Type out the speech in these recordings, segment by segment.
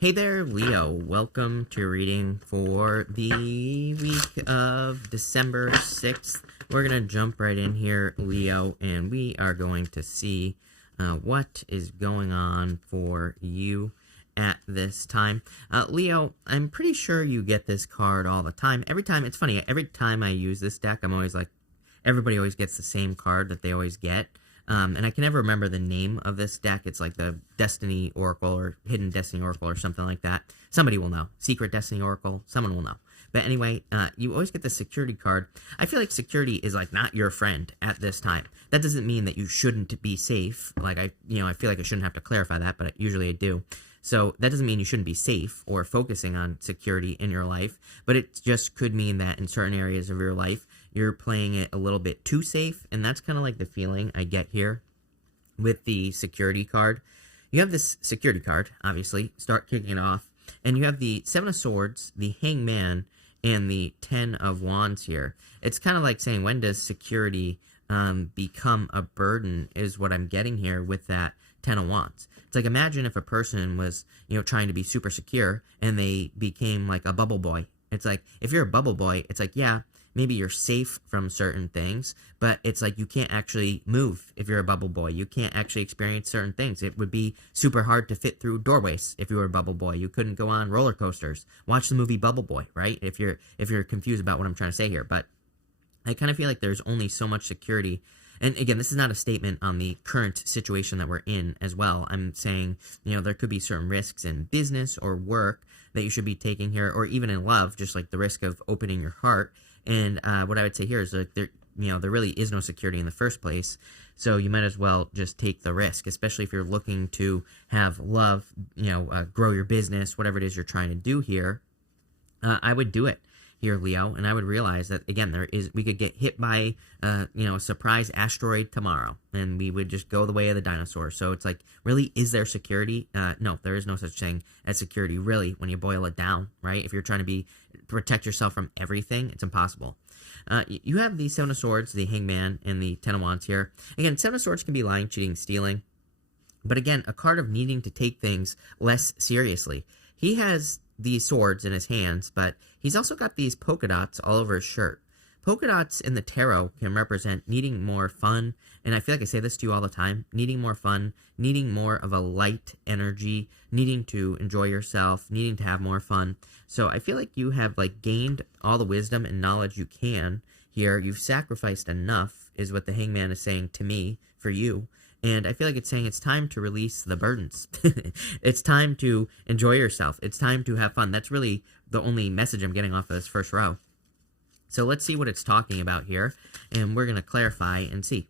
Hey there, Leo. Welcome to your reading for the week of December 6th. We're going to jump right in here, Leo, and we are going to see what is going on for you at this time. Leo, I'm pretty sure you get this card all the time. Every time, it's funny, every time I use this deck, I'm always like, everybody always gets the same card that they always get. And I can never remember the name of this deck. It's like the Destiny Oracle or Hidden Destiny Oracle or something like that. Somebody will know. Secret Destiny Oracle. Someone will know. But anyway, you always get the security card. I feel like security is like not your friend at this time. That doesn't mean that you shouldn't be safe. Like I feel like I shouldn't have to clarify that, but usually I do. So that doesn't mean you shouldn't be safe or focusing on security in your life, but it just could mean that in certain areas of your life, you're playing it a little bit too safe, and that's kind of like the feeling I get here with the security card. You have this security card, obviously, start kicking it off, and you have the Seven of Swords, the Hangman, and the Ten of Wands here. It's kind of like saying, when does security become a burden, is what I'm getting here with that Ten of Wands. It's like, imagine if a person was, trying to be super secure and they became like a bubble boy. It's like, if you're a bubble boy, it's like, yeah, maybe you're safe from certain things, but it's like you can't actually move if you're a bubble boy. You can't actually experience certain things. It would be super hard to fit through doorways if you were a bubble boy. You couldn't go on roller coasters. Watch the movie Bubble Boy, right? If you're confused about what I'm trying to say here, but I kind of feel like there's only so much security. And again, this is not a statement on the current situation that we're in as well. I'm saying, there could be certain risks in business or work that you should be taking here, or even in love, just like the risk of opening your heart. And what I would say here is like there really is no security in the first place. So you might as well just take the risk, especially if you're looking to have love, grow your business, whatever it is you're trying to do here. I would do it here, Leo, and I would realize that, again, we could get hit by a surprise asteroid tomorrow, and we would just go the way of the dinosaurs. So it's like, really, is there security? No, there is no such thing as security, really, when you boil it down, right? If you're trying to protect yourself from everything, it's impossible. You have the Seven of Swords, the Hangman, and the Ten of Wands here. Again, Seven of Swords can be lying, cheating, stealing, but again, a card of needing to take things less seriously. He has these swords in his hands, but he's also got these polka dots all over his shirt. Polka dots in the tarot can represent needing more fun, and I feel like I say this to you all the time, needing more fun, needing more of a light energy, needing to enjoy yourself, needing to have more fun. So I feel like you have gained all the wisdom and knowledge you can here. You've sacrificed enough, is what the Hangman is saying to me, for you. And I feel like it's saying it's time to release the burdens. It's time to enjoy yourself. It's time to have fun. That's really the only message I'm getting off of this first row. So let's see what it's talking about here, and we're going to clarify and see.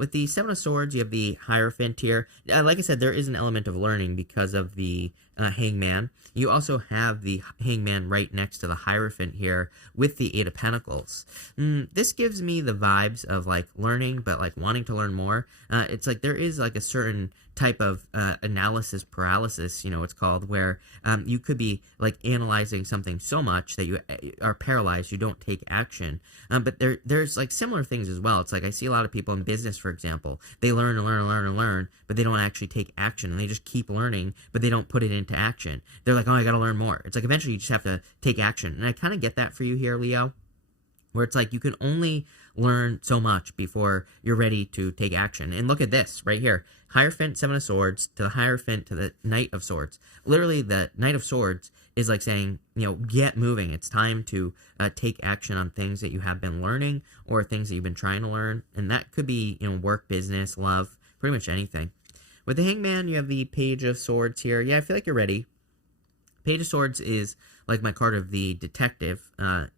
With the Seven of Swords, you have the Hierophant here. Like I said, there is an element of learning because of the Hangman. You also have the Hangman right next to the Hierophant here with the Eight of Pentacles. This gives me the vibes of learning, but wanting to learn more. It's like there is a certain type of analysis paralysis, it's called, where you could be analyzing something so much that you are paralyzed, you don't take action. But there's similar things as well. It's I see a lot of people in business, for example, they learn and learn and learn and learn, but they don't actually take action, and they just keep learning, but they don't put it into action. They're like, oh, I gotta learn more. It's eventually you just have to take action. And I kind of get that for you here, Leo, where it's you can only learn so much before you're ready to take action. And look at this right here. Hierophant, Seven of Swords, to the Hierophant, to the Knight of Swords. Literally, the Knight of Swords is saying, get moving. It's time to take action on things that you have been learning or things that you've been trying to learn. And that could be, work, business, love, pretty much anything. With the Hangman, you have the Page of Swords here. Yeah, I feel like you're ready. Page of Swords is my card of the detective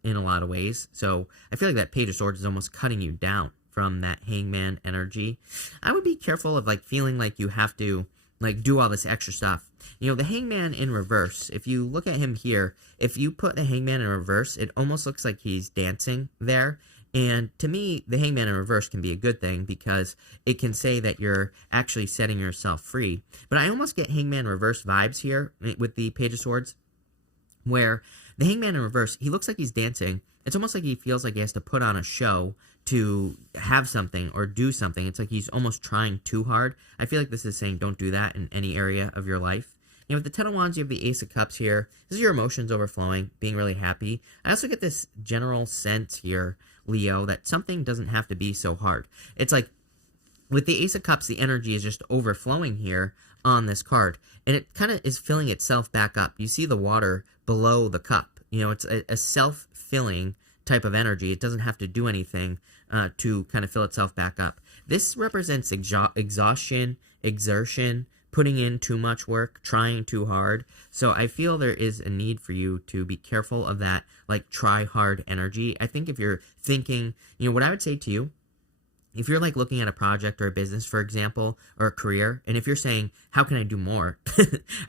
in a lot of ways. So I feel like that Page of Swords is almost cutting you down from that Hangman energy. I would be careful of feeling like you have to do all this extra stuff. The Hangman in reverse, if you look at him here, if you put the Hangman in reverse, it almost looks like he's dancing there. And to me, the Hangman in reverse can be a good thing because it can say that you're actually setting yourself free. But I almost get Hangman reverse vibes here with the Page of Swords, where the Hangman in reverse, he looks like he's dancing. It's almost like he feels like he has to put on a show to have something or do something. It's like he's almost trying too hard. I feel like this is saying don't do that in any area of your life. You know, with the Ten of Wands, you have the Ace of Cups here. This is your emotions overflowing, being really happy. I also get this general sense here, Leo, that something doesn't have to be so hard. It's like, with the Ace of Cups, the energy is just overflowing here on this card, and it kind of is filling itself back up. You see the water below the cup. You know, it's a self-filling type of energy. It doesn't have to do anything to kind of fill itself back up. This represents exhaustion, exertion, putting in too much work, trying too hard. So I feel there is a need for you to be careful of that, like, try hard energy. I think if you're thinking, you know, what I would say to you, if you're like looking at a project or a business, for example, or a career, and if you're saying, how can I do more?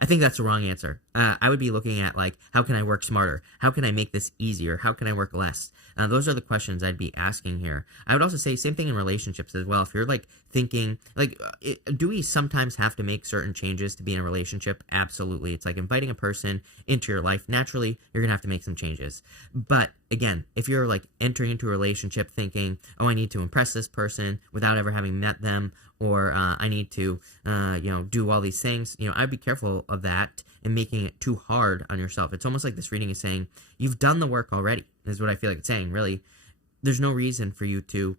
I think that's the wrong answer. I would be looking at, like, how can I work smarter? How can I make this easier? How can I work less? Those are the questions I'd be asking here. I would also say same thing in relationships as well. If you're like thinking, like, do we sometimes have to make certain changes to be in a relationship? Absolutely. It's like inviting a person into your life. Naturally, you're going to have to make some changes. But again, if you're like entering into a relationship thinking, oh, I need to impress this person without ever having met them, or I need to, you know, do all these things, you know, I'd be careful of that and making it too hard on yourself. It's almost like this reading is saying, you've done the work already, is what I feel like it's saying. Really, there's no reason for you to,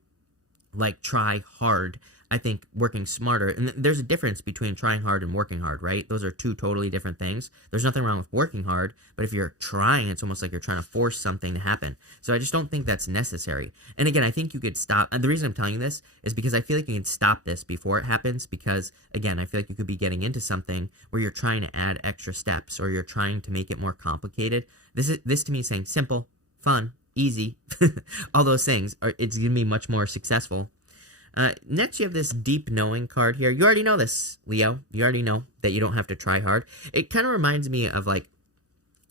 like, try hard. I think working smarter, and there's a difference between trying hard and working hard, right? Those are two totally different things. There's nothing wrong with working hard, but if you're trying, it's almost like you're trying to force something to happen. So I just don't think that's necessary. And again, I think you could stop, and the reason I'm telling you this is because I feel like you can stop this before it happens, because again, I feel like you could be getting into something where you're trying to add extra steps, or you're trying to make it more complicated. This to me is saying simple, fun, easy, all those things, it's going to be much more successful. Next, you have this deep knowing card here. You already know this, Leo. You already know that you don't have to try hard. It kind of reminds me of, like,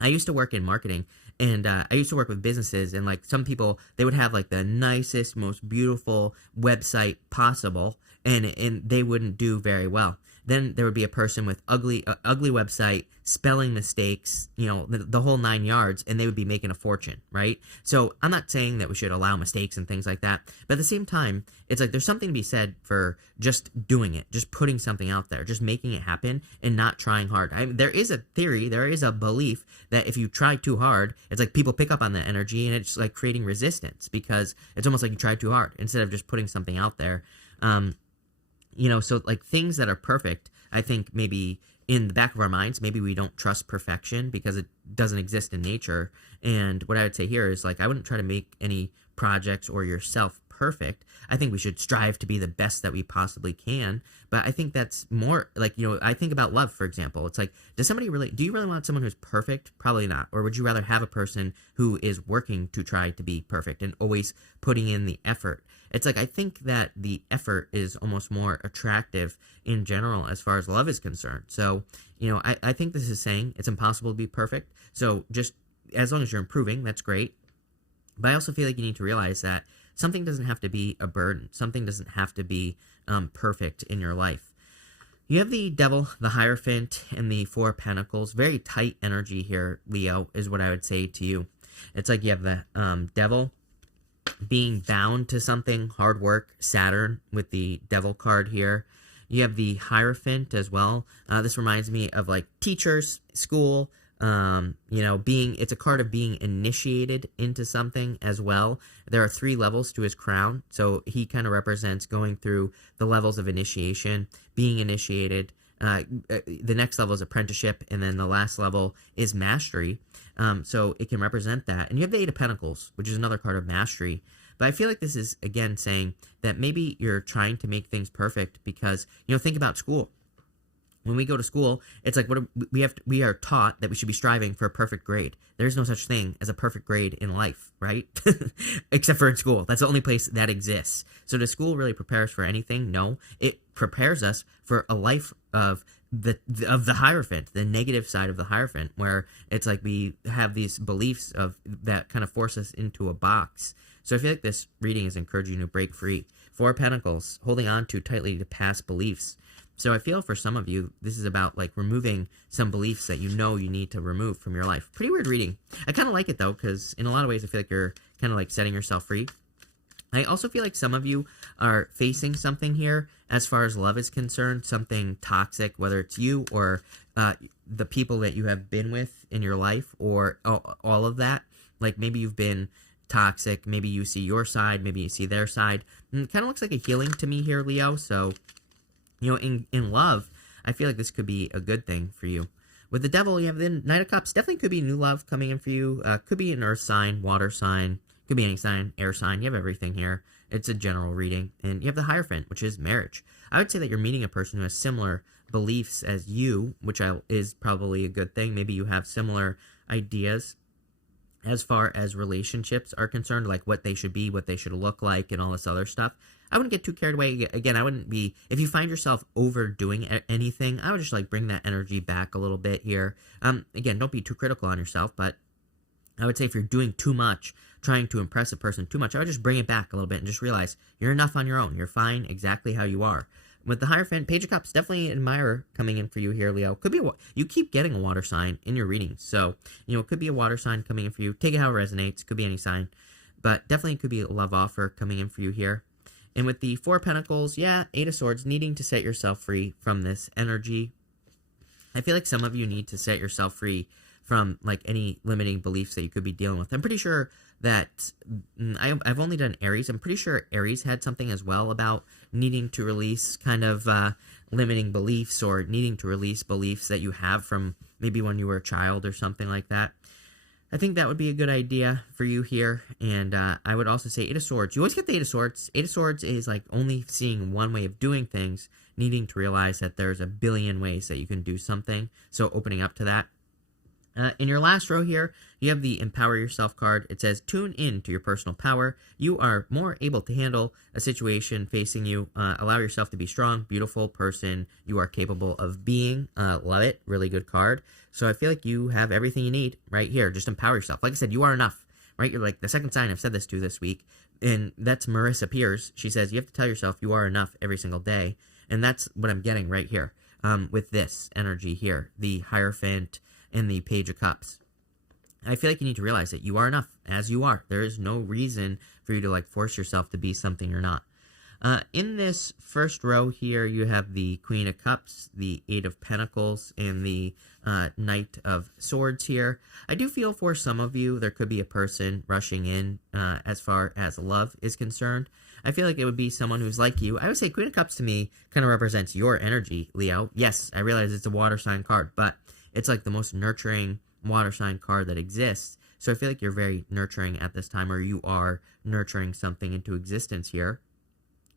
I used to work in marketing, and I used to work with businesses, and, like, some people, they would have, like, the nicest, most beautiful website possible, and they wouldn't do very well. Then there would be a person with ugly website, spelling mistakes, you know, the whole 9 yards, and they would be making a fortune, right? So I'm not saying that we should allow mistakes and things like that, but at the same time, it's like there's something to be said for just doing it, just putting something out there, just making it happen and not trying hard. There is a theory, there is a belief that if you try too hard, it's like people pick up on that energy, and it's like creating resistance, because it's almost like you tried too hard instead of just putting something out there. You know, so like things that are perfect, I think maybe in the back of our minds, maybe we don't trust perfection because it doesn't exist in nature. And what I would say here is, like, I wouldn't try to make any projects or yourself perfect. I think we should strive to be the best that we possibly can. But I think that's more like, you know, I think about love, for example. It's like, do you really want someone who's perfect? Probably not. Or would you rather have a person who is working to try to be perfect and always putting in the effort? It's like, I think that the effort is almost more attractive in general as far as love is concerned. So, you know, I think this is saying it's impossible to be perfect. So just as long as you're improving, that's great. But I also feel like you need to realize that something doesn't have to be a burden. Something doesn't have to be perfect in your life. You have the Devil, the Hierophant, and the Four of Pentacles. Very tight energy here, Leo, is what I would say to you. It's like you have the Devil being bound to something, hard work, Saturn with the Devil card here. You have the Hierophant as well. This reminds me of, like, teachers, school, you know, it's a card of being initiated into something as well. There are 3 levels to his crown, so he kind of represents going through the levels of initiation, being initiated. The next level is apprenticeship, and then the last level is mastery. So it can represent that. And you have the Eight of Pentacles, which is another card of mastery. But I feel like this is, again, saying that maybe you're trying to make things perfect because, you know, think about school. When we go to school, it's like we are taught that we should be striving for a perfect grade. There's no such thing as a perfect grade in life, right? Except for in school. That's the only place that exists. So does school really prepare us for anything? No. It prepares us for a life of the Hierophant, the negative side of the Hierophant, where it's like we have these beliefs that kind of force us into a box. So I feel like this reading is encouraging you to break free. Four of Pentacles, holding on too tightly to past beliefs. So I feel for some of you, this is about, like, removing some beliefs that you know you need to remove from your life. Pretty weird reading. I kind of like it, though, because in a lot of ways I feel like you're kind of, like, setting yourself free. I also feel like some of you are facing something here as far as love is concerned, something toxic, whether it's you or the people that you have been with in your life, or all of that. Like maybe you've been toxic, maybe you see your side, maybe you see their side. And it kind of looks like a healing to me here, Leo. So, in love, I feel like this could be a good thing for you. With the Devil, you have the Knight of Cups. Definitely could be new love coming in for you. Could be an earth sign, water sign, could be any sign, air sign. You have everything here. It's a general reading. And you have the Hierophant, which is marriage. I would say that you're meeting a person who has similar beliefs as you, which is probably a good thing. Maybe you have similar ideas as far as relationships are concerned, like what they should be, what they should look like, and all this other stuff. I wouldn't get too carried away. Again, I wouldn't be, if you find yourself overdoing anything, I would just like bring that energy back a little bit here. Again, don't be too critical on yourself, but I would say if you're doing too much, trying to impress a person too much, I would just bring it back a little bit and just realize you're enough on your own. You're fine exactly how you are. With the Hierophant, Page of Cups, definitely an admirer coming in for you here, Leo. Could be you keep getting a water sign in your readings, so it could be a water sign coming in for you. Take it how it resonates. Could be any sign, but definitely could be a love offer coming in for you here. And with the Four of Pentacles, yeah, Eight of Swords, needing to set yourself free from this energy. I feel like some of you need to set yourself free from like any limiting beliefs that you could be dealing with. I'm pretty sure that I've only done Aries. I'm pretty sure Aries had something as well about needing to release kind of limiting beliefs, or needing to release beliefs that you have from maybe when you were a child or something like that. I think that would be a good idea for you here. And I would also say Eight of Swords. You always get the Eight of Swords. Eight of Swords is like only seeing one way of doing things, needing to realize that there's a billion ways that you can do something. So opening up to that. In your last row here, you have the Empower Yourself card. It says, tune in to your personal power. You are more able to handle a situation facing you. Allow yourself to be strong, beautiful person you are capable of being. Love it. Really good card. So I feel like you have everything you need right here. Just empower yourself. Like I said, you are enough, right? You're like the second sign I've said this to this week. And that's Marissa Pierce. She says, you have to tell yourself you are enough every single day. And that's what I'm getting right here with this energy here. The Hierophant and the Page of Cups. I feel like you need to realize that you are enough as you are. There is no reason for you to like force yourself to be something you're not. In this first row here, you have the Queen of Cups, the Eight of Pentacles, and the Knight of Swords here. I do feel for some of you, there could be a person rushing in as far as love is concerned. I feel like it would be someone who's like you. I would say Queen of Cups to me kind of represents your energy, Leo. Yes, I realize it's a water sign card, but it's like the most nurturing water sign card that exists. So I feel like you're very nurturing at this time, or you are nurturing something into existence here.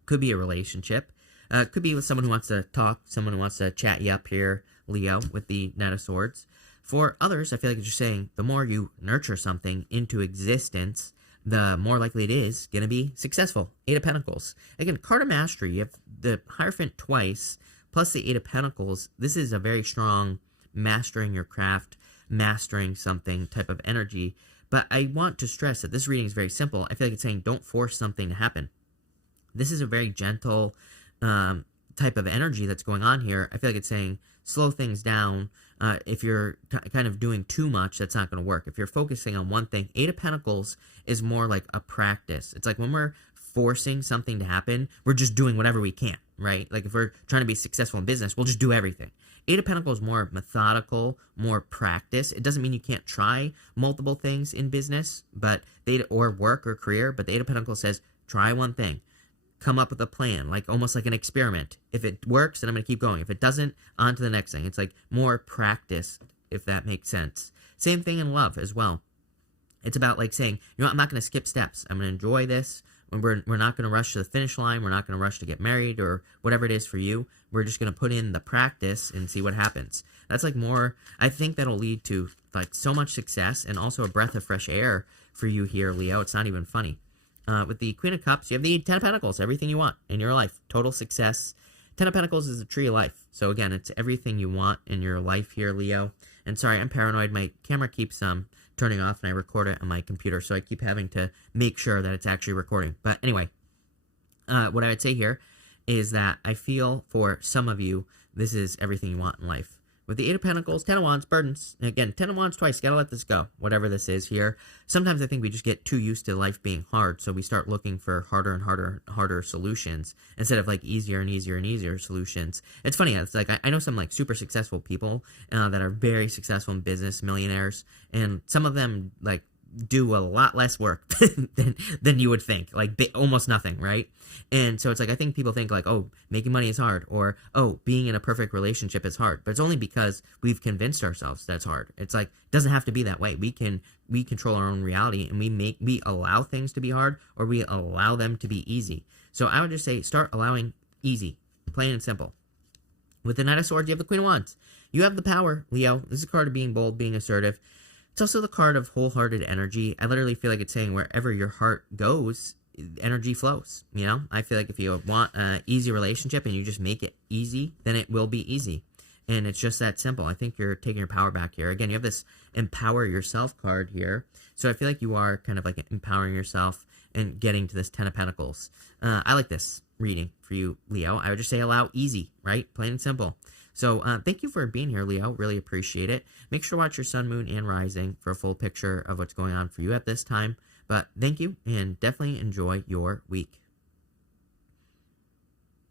Could be a relationship. Could be with someone who wants to talk, someone who wants to chat you up here, Leo, with the Knight of Swords. For others, I feel like it's just saying the more you nurture something into existence, the more likely it is going to be successful. Eight of Pentacles. Again, card of mastery. You have the Hierophant twice, plus the Eight of Pentacles. This is a very strong mastering your craft, mastering something type of energy. But I want to stress that this reading is very simple. I feel like it's saying don't force something to happen. This is a very gentle type of energy that's going on here. I feel like it's saying slow things down. If you're kind of doing too much, that's not going to work. If you're focusing on one thing, Eight of Pentacles is more like a practice. It's like when we're forcing something to happen, we're just doing whatever we can, right? Like if we're trying to be successful in business, we'll just do everything. Eight of Pentacles is more methodical, more practice. It doesn't mean you can't try multiple things in business, or work or career, but the Eight of Pentacles says, try one thing. Come up with a plan, like almost like an experiment. If it works, then I'm going to keep going. If it doesn't, on to the next thing. It's like more practice, if that makes sense. Same thing in love as well. It's about like saying, I'm not going to skip steps. I'm going to enjoy this. We're not going to rush to the finish line. We're not going to rush to get married or whatever it is for you. We're just going to put in the practice and see what happens. That's like more, I think that'll lead to like so much success and also a breath of fresh air for you here, Leo. It's not even funny. With the Queen of Cups, you have the Ten of Pentacles, everything you want in your life. Total success. Ten of Pentacles is a tree of life. So again, it's everything you want in your life here, Leo. And sorry, I'm paranoid. My camera keeps turning off and I record it on my computer. So I keep having to make sure that it's actually recording. But anyway, what I would say here is that I feel for some of you, this is everything you want in life. with the Eight of Pentacles, Ten of Wands, burdens. And again, Ten of Wands twice. Gotta let this go, whatever this is here. Sometimes I think we just get too used to life being hard, so we start looking for harder and harder solutions instead of like easier and easier solutions. It's funny. It's like I know some like super successful people that are very successful in business, millionaires, and some of them like do a lot less work than you would think, like almost nothing, right? And so it's like I think people think like, oh, making money is hard, or oh, being in a perfect relationship is hard, but it's only because we've convinced ourselves that's hard. It's like it doesn't have to be that way. We control our own reality, and we allow things to be hard, or we allow them to be easy. So I would just say start allowing easy, plain and simple. With the Knight of Swords, you have the Queen of Wands. You have the power, Leo. This is a card of being bold, being assertive. It's also the card of wholehearted energy. I literally feel like it's saying wherever your heart goes, energy flows. You know, I feel like if you want an easy relationship and you just make it easy, then it will be easy. And it's just that simple. I think you're taking your power back here. Again, you have this empower yourself card here. So I feel like you are kind of like empowering yourself and getting to this Ten of Pentacles. I like this reading for you, Leo. I would just say allow easy, right? Plain and simple. So thank you for being here, Leo. Really appreciate it. Make sure to watch your sun, moon, and rising for a full picture of what's going on for you at this time. But thank you, and definitely enjoy your week.